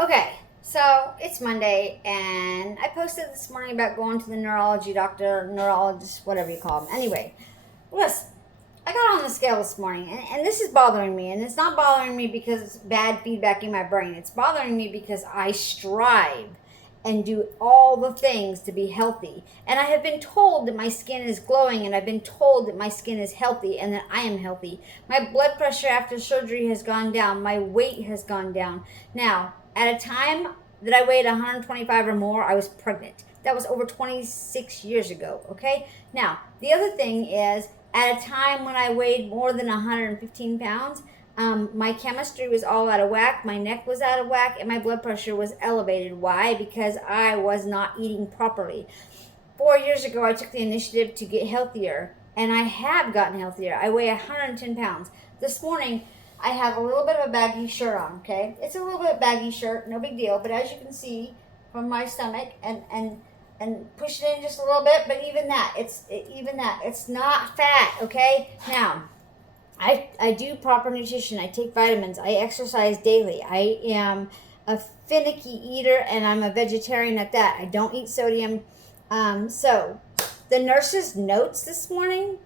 Okay, so it's Monday, and I posted this morning about going to the neurology doctor, neurologist, whatever you call them. Anyway, listen, I got on the scale this morning, and this is bothering me, and it's not bothering me because it's bad feedback in my brain. It's bothering me because I strive and do all the things to be healthy. And I have been told that my skin is glowing, and I've been told that my skin is healthy and that I am healthy. My blood pressure after surgery has gone down. My weight has gone down. Now, at a time that I weighed 125 or more, I was pregnant. That was over 26 years ago, okay? Now, the other thing is, at a time when I weighed more than 115 pounds, my chemistry was all out of whack, my neck was out of whack, and my blood pressure was elevated. Why? Because I was not eating properly. 4 years ago, I took the initiative to get healthier, and I have gotten healthier. I weigh 110 pounds. This morning, I have a little bit of a baggy shirt on, okay? It's a little bit baggy shirt, no big deal, but as you can see from my stomach, and push it in just a little bit, but even that, it's not fat, okay? Now, I do proper nutrition. I take vitamins. I exercise daily. I am a finicky eater, and I'm a vegetarian at that. I don't eat sodium. So the nurse's notes this morning,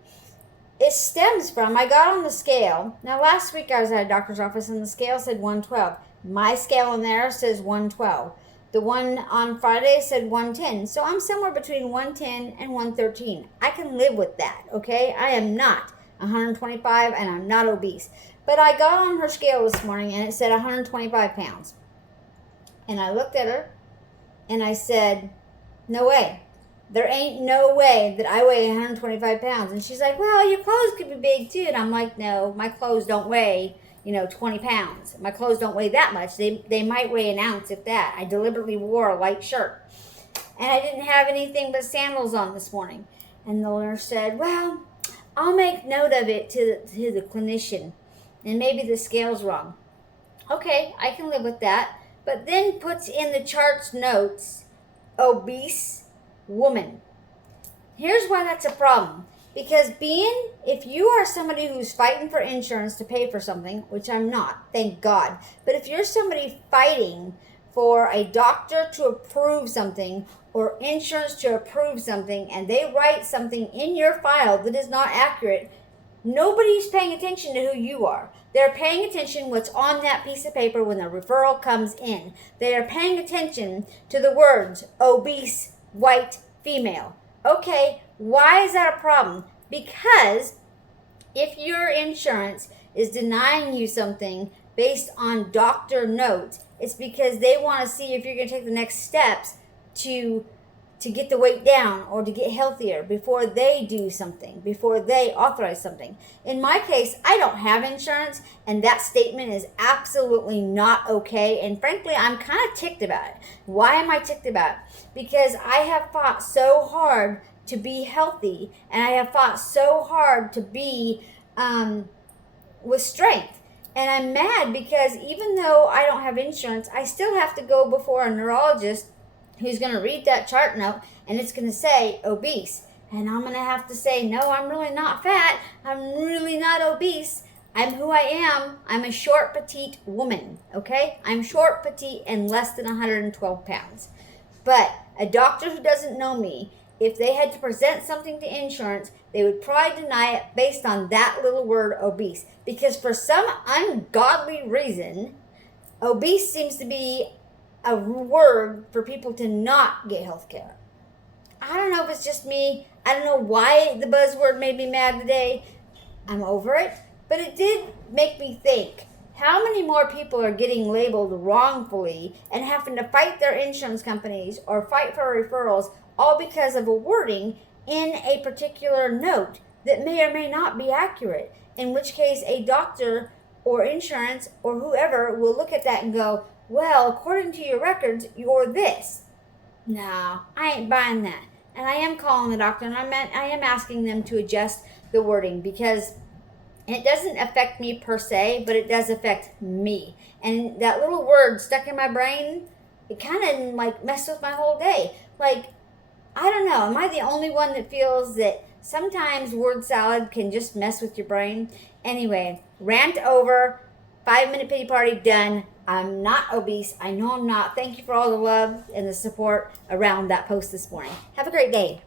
it stems from, I got on the scale. Now, last week I was at a doctor's office, and the scale said 112. My scale in there says 112. The one on Friday said 110. So I'm somewhere between 110 and 113. I can live with that, okay? I am not 125, and I'm not obese. But I got on her scale this morning, and it said 125 pounds. And I looked at her, and I said, no way. There ain't no way that I weigh 125 pounds. And she's like, well, your clothes could be big too. And I'm like, no, my clothes don't weigh, 20 pounds. My clothes don't weigh that much. They might weigh an ounce, if that. I deliberately wore a light shirt. And I didn't have anything but sandals on this morning. And the nurse said, well, I'll make note of it to the clinician. And maybe the scale's wrong. Okay, I can live with that. But then puts in the chart's notes, obese woman. Here's why that's a problem. Because if you are somebody who's fighting for insurance to pay for something, which I'm not, thank God, but if you're somebody fighting for a doctor to approve something or insurance to approve something, and they write something in your file that is not accurate, nobody's paying attention to who you are. They're paying attention what's on that piece of paper when the referral comes in. They are paying attention to the words obese, white, female. Okay, why is that a problem? Because if your insurance is denying you something based on doctor notes, it's because they want to see if you're going to take the next steps to get the weight down or to get healthier before they do something, before they authorize something. In my case, I don't have insurance, and that statement is absolutely not okay. And frankly, I'm kind of ticked about it. Why am I ticked about it? Because I have fought so hard to be healthy, and I have fought so hard to be with strength. And I'm mad because even though I don't have insurance, I still have to go before a neurologist who's going to read that chart note, and it's going to say obese. And I'm going to have to say, no, I'm really not fat. I'm really not obese. I'm who I am. I'm a short, petite woman, okay? I'm short, petite, and less than 112 pounds. But a doctor who doesn't know me, if they had to present something to insurance, they would probably deny it based on that little word obese. Because for some ungodly reason, obese seems to be a word for people to not get health care. I don't know if it's just me. I don't know why the buzzword made me mad today. I'm over it. But it did make me think, how many more people are getting labeled wrongfully and having to fight their insurance companies or fight for referrals all because of a wording in a particular note that may or may not be accurate, in which case a doctor or insurance or whoever will look at that and go, well, according to your records, you're this. No, I ain't buying that. And I am calling the doctor, and I am asking them to adjust the wording, because it doesn't affect me per se, but it does affect me. And that little word stuck in my brain, it kind of like messed with my whole day. Like, I don't know, am I the only one that feels that sometimes word salad can just mess with your brain? Anyway, rant over, 5-minute pity party done. I'm not obese. I know I'm not. Thank you for all the love and the support around that post this morning. Have a great day.